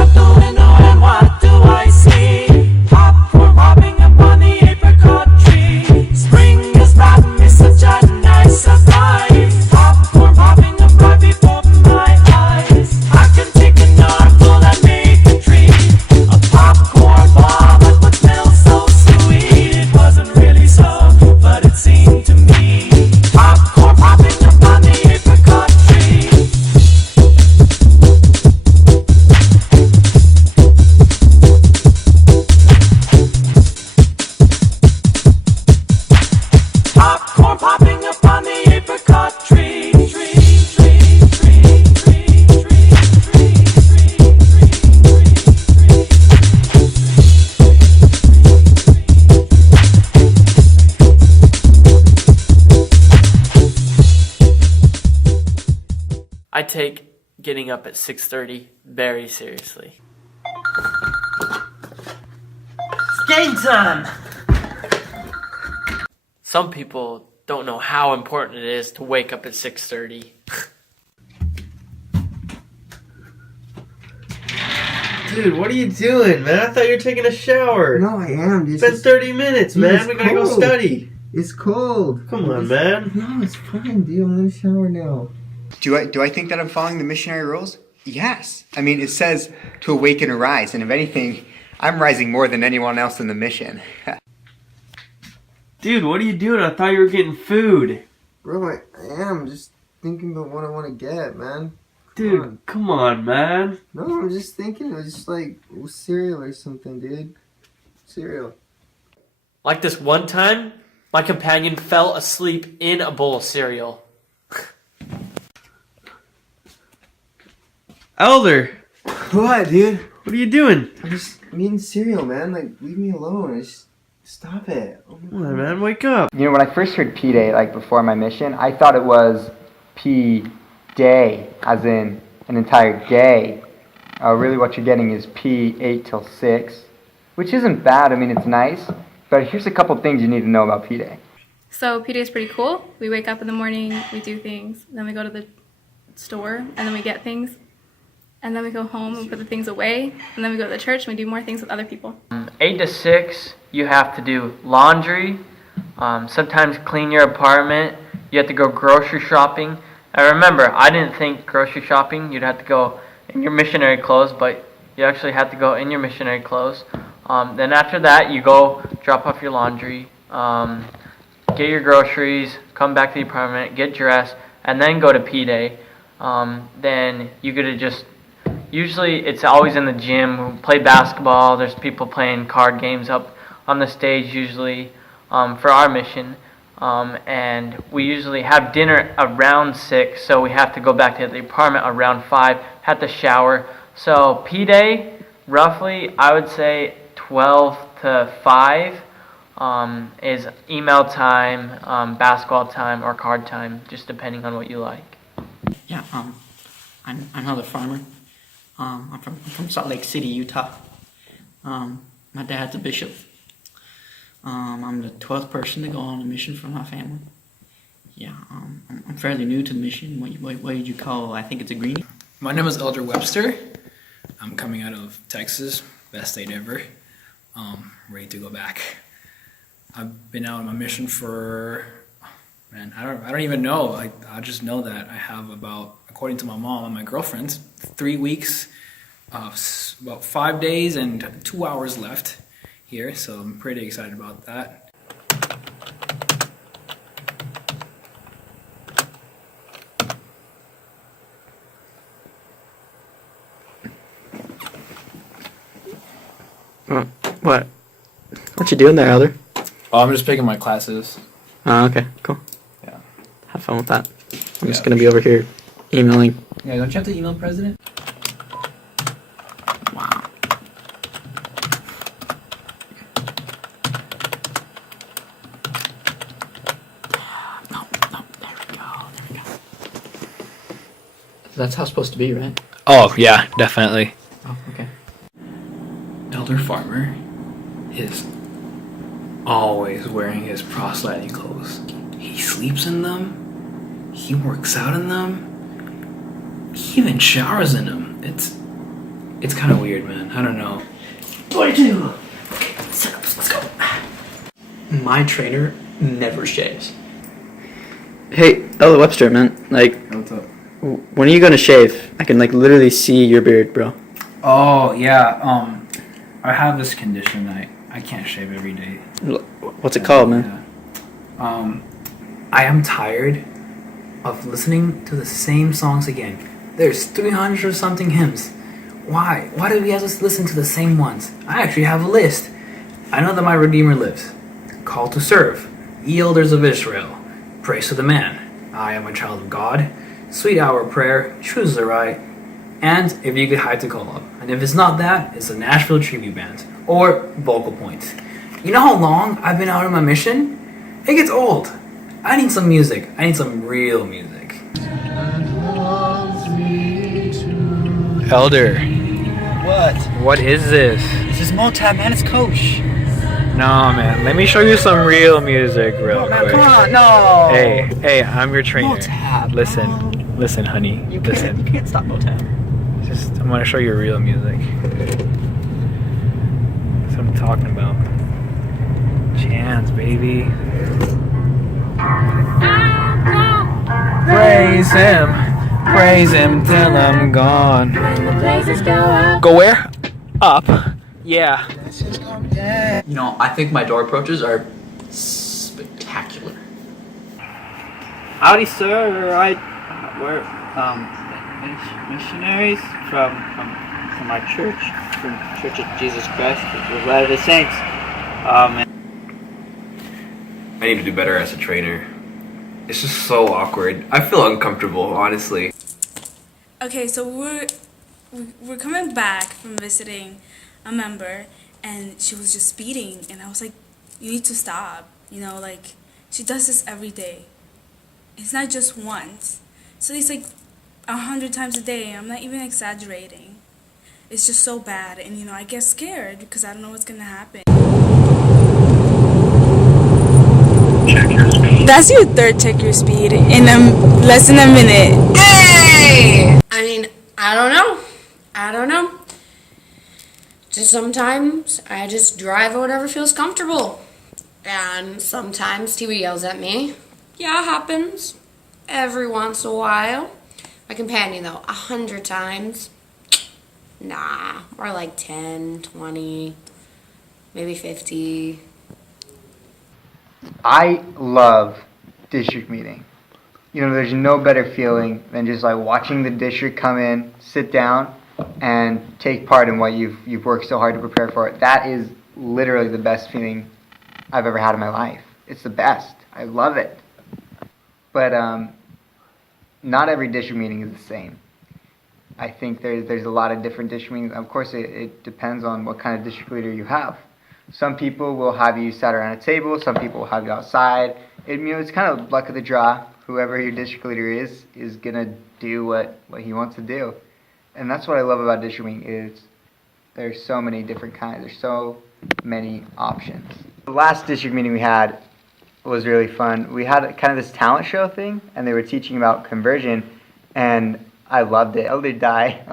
out the window and what do I see? Popcorn popping up on the apricot tree. Spring is brought me such a nice surprise. Popcorn popping up right before my eyes. I can take an armful and make a treat. A popcorn bar that would smell so sweet. It wasn't really so, but it seemed to me. Popcorn popping up on the apricot tree. Popcorn popping up on the apricot tree. I take getting up at 6:30 very seriously. It's game time! Some people don't know how important it is to wake up at 6:30. Dude, what are you doing, man? I thought you were taking a shower. No, I am. It's been 30 minutes, man. it's We gotta go cold. study. It's cold. Come on, man. No, it's fine, dude. I'm in the shower now. Do I think that I'm following the missionary rules? Yes. I mean, it says to awaken or rise, and if anything, I'm rising more than anyone else in the mission. Dude, what are you doing? I thought you were getting food. Bro, I am just thinking about what I want to get, man. Dude, come on, man. No, I'm just thinking. It's just like cereal or something, dude. Cereal. Like this one time, my companion fell asleep in a bowl of cereal. Elder, What, dude? what are you doing? I'm just eating cereal, man. Like, leave me alone. Just stop it. Oh my Come on, man, wake up. You know, when I first heard P-Day, like before my mission, I thought it was P-Day, as in an entire day. Really what you're getting is P8 till 6, which isn't bad. I mean, it's nice. But here's a couple things you need to know about P-Day. So P-Day is pretty cool. We wake up in the morning, we do things, then we go to the store, and then we get things. And then we go home and put the things away, and then we go to the church and we do more things with other people. 8 to 6, you have to do laundry, sometimes clean your apartment, you have to go grocery shopping. I remember, I didn't think grocery shopping, you'd have to go in your missionary clothes, but you actually have to go in your missionary clothes. Then after that, you go drop off your laundry, get your groceries, come back to the apartment, get dressed, and then go to P-Day. Then you get to just... Usually it's always in the gym, we play basketball, there's people playing card games up on the stage usually for our mission. And we usually have dinner around 6, so we have to go back to the apartment around 5, have to shower. So P-Day, roughly, I would say 12 to 5 is email time, basketball time, or card time, just depending on what you like. Yeah, I'm another farmer. I'm from Salt Lake City, Utah. My dad's a bishop. I'm the 12th person to go on a mission for my family. Yeah, I'm fairly new to the mission. What did you call? I think it's a greenie. My name is Elder Webster. I'm coming out of Texas, best state ever. Ready to go back. I've been out on my mission for, man, I don't even know. I just know that I have about, according to my mom and my girlfriend, 3 weeks, about 5 days and 2 hours left here. So I'm pretty excited about that. What? What you doing there, Elder? Oh, I'm just picking my classes. Oh, okay, cool. Yeah. Have fun with that. I'm just gonna be over here emailing. Yeah, don't you have to email President? Wow. No, there we go. That's how it's supposed to be, right? Oh, yeah, definitely. Oh, okay. Elder Farmer is always wearing his proselyting clothes. He sleeps in them. He works out in them. He even showers in them. it's kind of weird, man. I don't know. 42. Sit-ups, let's go. My trainer never shaves. Hey, Ella Webster, man. Like, What's up? when are you gonna shave? I can like literally see your beard, bro. Oh yeah. I have this condition that I can't shave every day. What's it called, man? Yeah. I am tired of listening to the same songs again. There's 300 or something hymns. Why? Why do we have to listen to the same ones? I actually have a list. I know that my Redeemer lives. Call to serve. Ye elders of Israel. Praise to the man. I am a child of God. Sweet hour of prayer. Choose the right. And if you could hide to call up. And if it's not that, it's the Nashville Tribute Band. Or Vocal Point. You know how long I've been out on my mission? It gets old. I need some music. I need some real music. Elder. What? What is this? This is Motab, man. It's Coach. No, man. Let me show you some real music real quick. Come on, no. Hey, I'm your trainer. Motab. Listen, honey. You Listen. can't stop Motab. I'm gonna show you real music. That's what I'm talking about. Chance, baby. Praise him till I'm gone. Go where? Up. Yeah. You know, I think my door approaches are spectacular. Howdy, sir. We're missionaries from our church, from Church of Jesus Christ, the Light of the Saints. I need to do better as a trainer. It's just so awkward. I feel uncomfortable, honestly. Okay, so we're coming back from visiting a member, and she was just speeding, and I was like, you need to stop. You know, like, she does this every day. It's not just once. So it's like 100 times a day. I'm not even exaggerating. It's just so bad, and you know, I get scared because I don't know what's gonna happen. That's your third check your speed in less than a minute. Hey! I mean, I don't know. Just sometimes I just drive whatever feels comfortable. And sometimes TV yells at me. Yeah, it happens. Every once in a while. My companion, though, 100 times. Nah, more like 10, 20, maybe 50. I love district meeting. You know, there's no better feeling than just like watching the district come in, sit down, and take part in what you've worked so hard to prepare for. That is literally the best feeling I've ever had in my life. It's the best. I love it. But not every district meeting is the same. I think there's a lot of different district meetings. Of course, it depends on what kind of district leader you have. Some people will have you sat around a table. Some people will have you outside. It's kind of luck of the draw. Whoever your district leader is gonna do what he wants to do, and that's what I love about district meeting is there's so many different kinds. There's so many options. The last district meeting we had was really fun. We had kind of this talent show thing, and they were teaching about conversion, and I loved it. Elder Dye.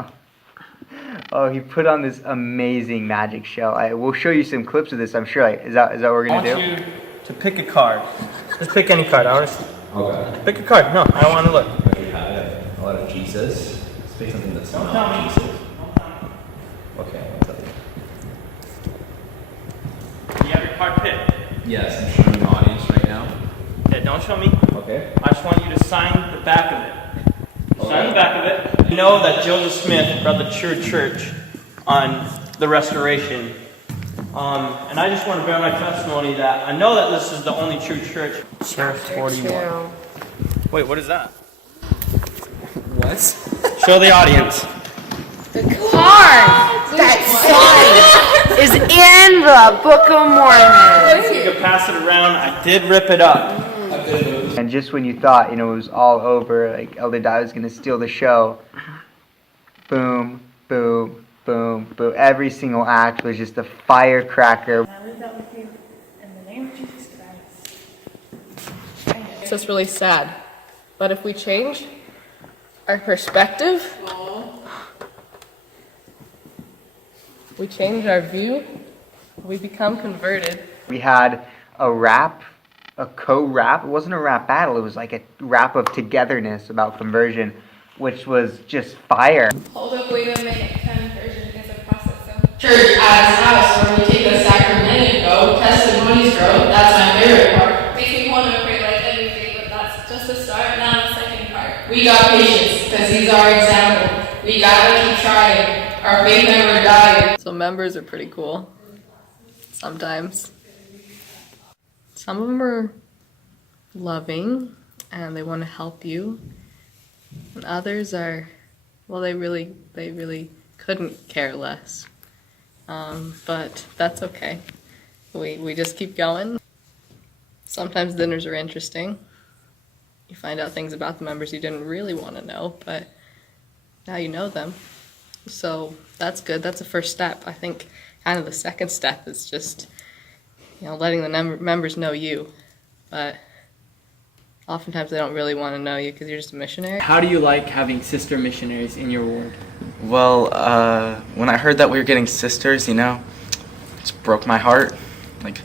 Oh, he put on this amazing magic show. We'll show you some clips of this, I'm sure. Is that what we're going to do? I want you to pick a card. Just pick any card, honest. Okay. Pick a card. No, I don't want to look. We have a lot of Jesus. Let's pick something that's not Jesus. Okay, I'll tell you. You have your card picked. Yes, I'm showing the audience right now. Yeah, don't show me. Okay. I just want you to sign the back of it. Sign the back of it. You know that Joseph Smith brought the true church on the restoration. And I just want to bear my testimony that I know that this is the only true church. Verse 41. Wait, what is that? What? Show the audience. The card that signed is in the Book of Mormon. You can pass it around. I did rip it up. And just when you thought, it was all over, like Elder Dye was going to steal the show, boom, boom, boom, boom. Every single act was just a firecracker. I leave that with you in the name of Jesus Christ. It's just really sad. But if we change our perspective, we change our view, we become converted. We had a rap, a co-rap. It wasn't a rap battle. It was like a rap of togetherness about conversion, which was just fire. Hold up, wait a minute. Conversion is a process. Church at his house where we take the sacrament and go, testimonies grow. That's my favorite part. Makes me want to pray like everything, but that's just the start, not the second part. We got patience because he's our example. We gotta keep trying. Our faith never died. So members are pretty cool. Sometimes. Some of them are loving and they want to help you. And others are, well, they really couldn't care less. But that's okay. We just keep going. Sometimes dinners are interesting. You find out things about the members you didn't really want to know, but now you know them. So that's good. That's the first step. I think kind of the second step is just, letting the members know you. But oftentimes they don't really want to know you because you're just a missionary. How do you like having sister missionaries in your ward? Well, when I heard that we were getting sisters, it just broke my heart. Like,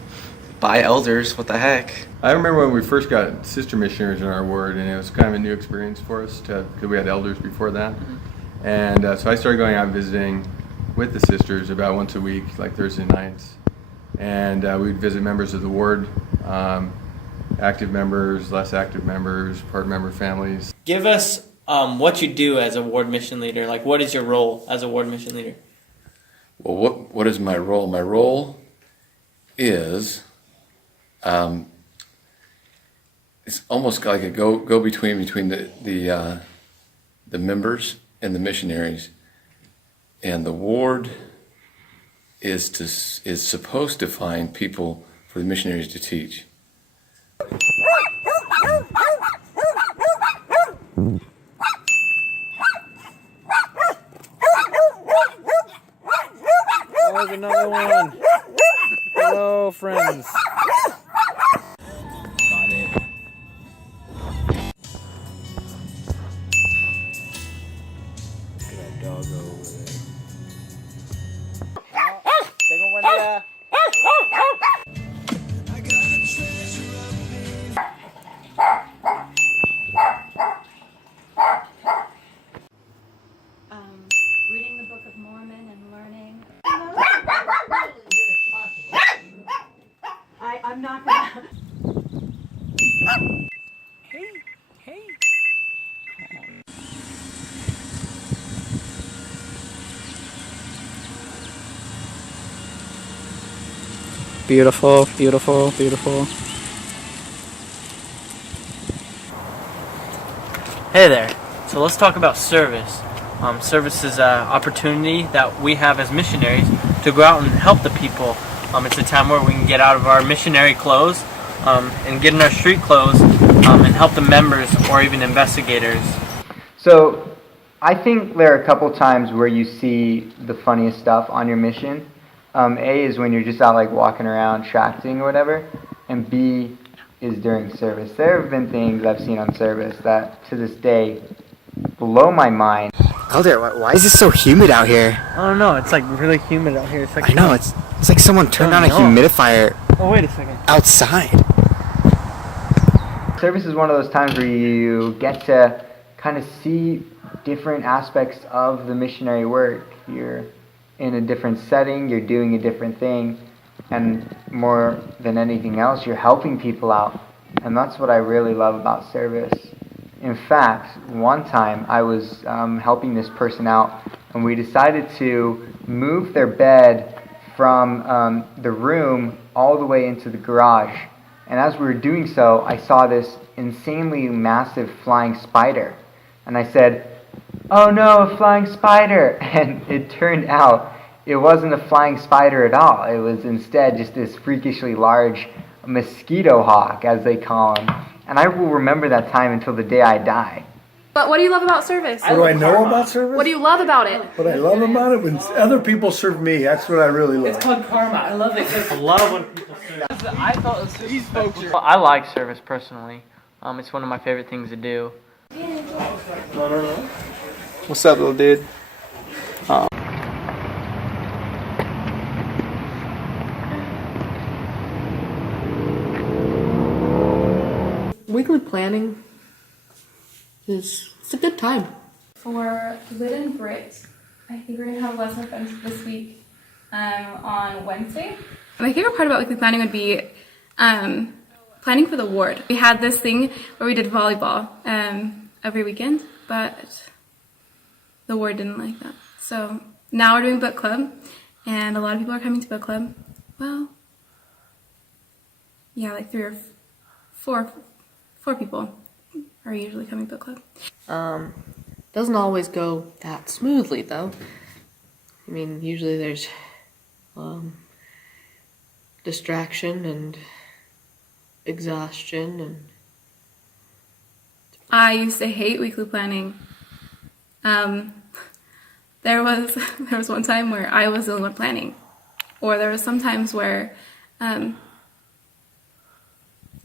by elders, what the heck? I remember when we first got sister missionaries in our ward, and it was kind of a new experience for us because we had elders before that. And so I started going out visiting with the sisters about once a week, like Thursday nights. And we'd visit members of the ward, active members, less active members, part member families. Give us what you do as a ward mission leader. Like, what is your role as a ward mission leader? Well, what is my role? My role is it's almost like a go between the members and the missionaries, and the ward is supposed to find people for the missionaries to teach. Oh, there's another one. Hello, friends. Reading the Book of Mormon and learning. I'm not gonna. Hey. Beautiful, beautiful, beautiful. Hey there. So let's talk about service. Service is an opportunity that we have as missionaries to go out and help the people. It's a time where we can get out of our missionary clothes and get in our street clothes and help the members or even investigators. So I think there are a couple times where you see the funniest stuff on your mission. A is when you're just out like walking around tracting or whatever, and B is during service. There have been things I've seen on service that to this day blow my mind. Elder, why is it so humid out here? I don't know, it's like really humid out here. It's like I know, it's like someone turned on a humidifier Oh, wait a second. outside. Service is one of those times where you get to kind of see different aspects of the missionary work. You're in a different setting, you're doing a different thing, and more than anything else, you're helping people out. And that's what I really love about service. In fact, one time I was helping this person out, and we decided to move their bed from the room all the way into the garage. And as we were doing so, I saw this insanely massive flying spider. And I said, "Oh no, a flying spider!" And it turned out it wasn't a flying spider at all. It was instead just this freakishly large mosquito hawk, as they call them. And I will remember that time until the day I die. But what do you love about service? What do I know about service? What do you love about it? What I love about it, when other people serve me, that's what I really love. It's called karma. I love it. I love when people serve. I thought these folks are... I like service personally. It's one of my favorite things to do. What's up, little dude? weekly planning it's a good time. For Lit and Brit, I think we're gonna have a lesson this week on Wednesday. My favorite part about weekly planning would be planning for the ward. We had this thing where we did volleyball every weekend, but the ward didn't like that. So now we're doing book club, and a lot of people are coming to book club. Well, yeah, like 3 or 4 people are usually coming to book club. Doesn't always go that smoothly though. I mean, usually there's distraction and exhaustion and I used to hate weekly planning. There was one time where I was the only one planning, or there was some times where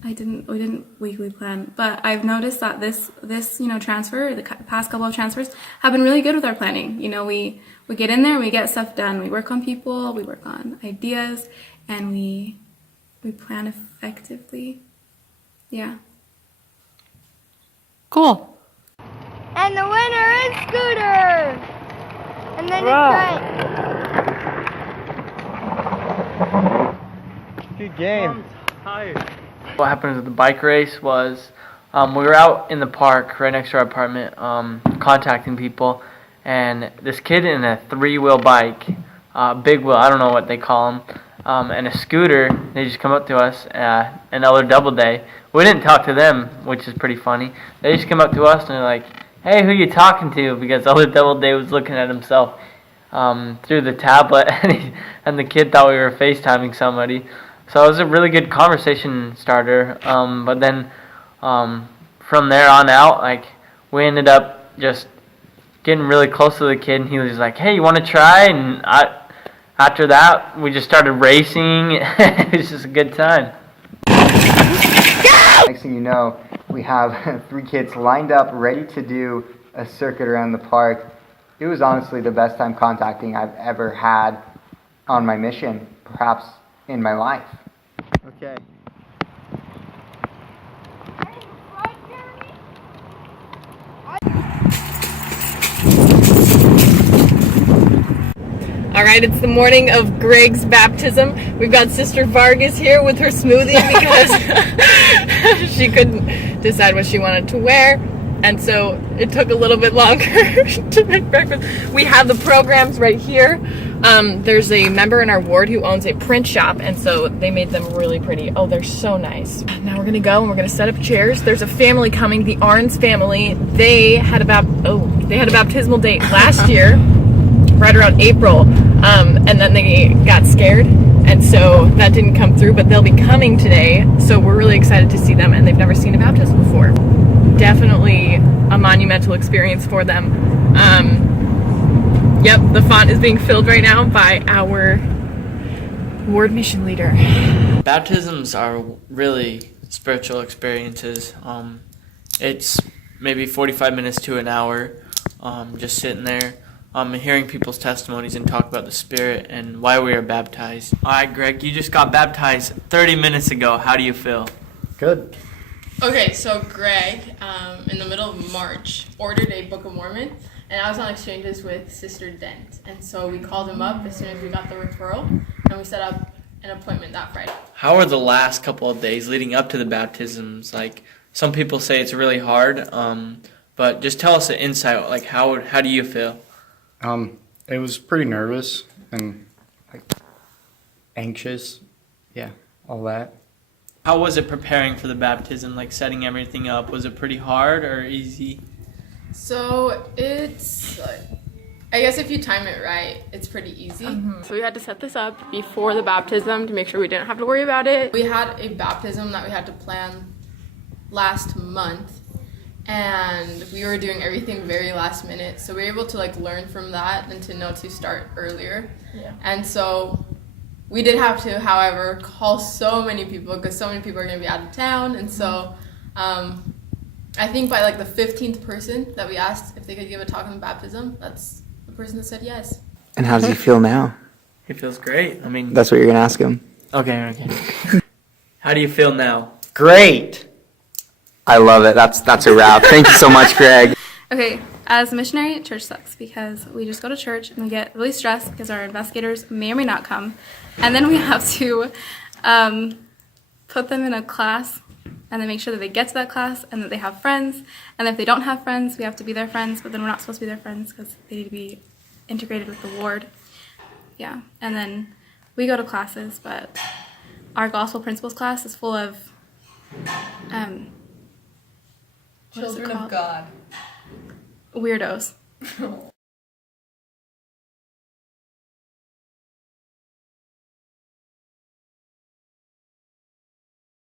we didn't weekly plan. But I've noticed that this transfer, the past couple of transfers, have been really good with our planning. You know, we get in there and we get stuff done. We work on people, we work on ideas, and we plan effectively. Yeah. Cool. And the winner is Scooter. And then it's Good game. What happened with the bike race was we were out in the park right next to our apartment contacting people, and this kid in a 3-wheel bike, big wheel, I don't know what they call them, and a scooter, they just come up to us, and Elder Doubleday. We didn't talk to them, which is pretty funny. They just come up to us and they're like, "Hey, who you talking to?" Because Elder Doubleday was looking at himself through the tablet, and the kid thought we were FaceTiming somebody. So it was a really good conversation starter. But then from there on out, like, we ended up just getting really close to the kid, and he was like, "Hey, you want to try?" And after that, we just started racing. It was just a good time. Next thing you know, we have 3 kids lined up, ready to do a circuit around the park. It was honestly the best time contacting I've ever had on my mission, perhaps in my life. Okay. All right, it's the morning of Greg's baptism. We've got Sister Vargas here with her smoothie because she couldn't decide what she wanted to wear. And so it took a little bit longer to make breakfast. We have the programs right here. There's a member in our ward who owns a print shop, and so they made them really pretty. Oh, they're so nice. Now we're gonna go and we're gonna set up chairs. There's a family coming, the Arns family. They had a baptismal date last year, right around April, and then they got scared, and so that didn't come through, but they'll be coming today, so we're really excited to see them, and they've never seen a baptism before. Definitely a monumental experience for them. Yep, the font is being filled right now by our ward mission leader. Baptisms are really spiritual experiences. It's maybe 45 minutes to an hour, just sitting there, hearing people's testimonies and talk about the Spirit and why we are baptized. All right, Greg, you just got baptized 30 minutes ago. How do you feel? Good. Okay, so Greg, in the middle of March, ordered a Book of Mormon, and I was on exchanges with Sister Dent. And so we called him up as soon as we got the referral, and we set up an appointment that Friday. How are the last couple of days leading up to the baptisms? Like, some people say it's really hard, but just tell us an insight. Like, how do you feel? It was pretty nervous and anxious. Yeah, all that. How was it preparing for the baptism, like setting everything up? Was it pretty hard or easy? So it's, I guess if you time it right, it's pretty easy. So we had to set this up before the baptism to make sure we didn't have to worry about it. We had a baptism that we had to plan last month, and we were doing everything very last minute. So we were able to learn from that and to know to start earlier. Yeah. And so we did have to, however, call so many people because so many people are going to be out of town. And so I think by the 15th person that we asked if they could give a talk on the baptism, that's the person that said yes. And how does he feel now? He feels great. I mean, That's what you're going to ask him. Okay. How do you feel now? Great. I love it. That's a wrap. Thank you so much, Greg. Okay, as a missionary, church sucks because we just go to church and we get really stressed because our investigators may or may not come. And then we have to put them in a class and then make sure that they get to that class and that they have friends. And if they don't have friends, we have to be their friends, but then we're not supposed to be their friends because they need to be integrated with the ward. Yeah, and then we go to classes, but our gospel principles class is full of what is it Children of called? God. Weirdos.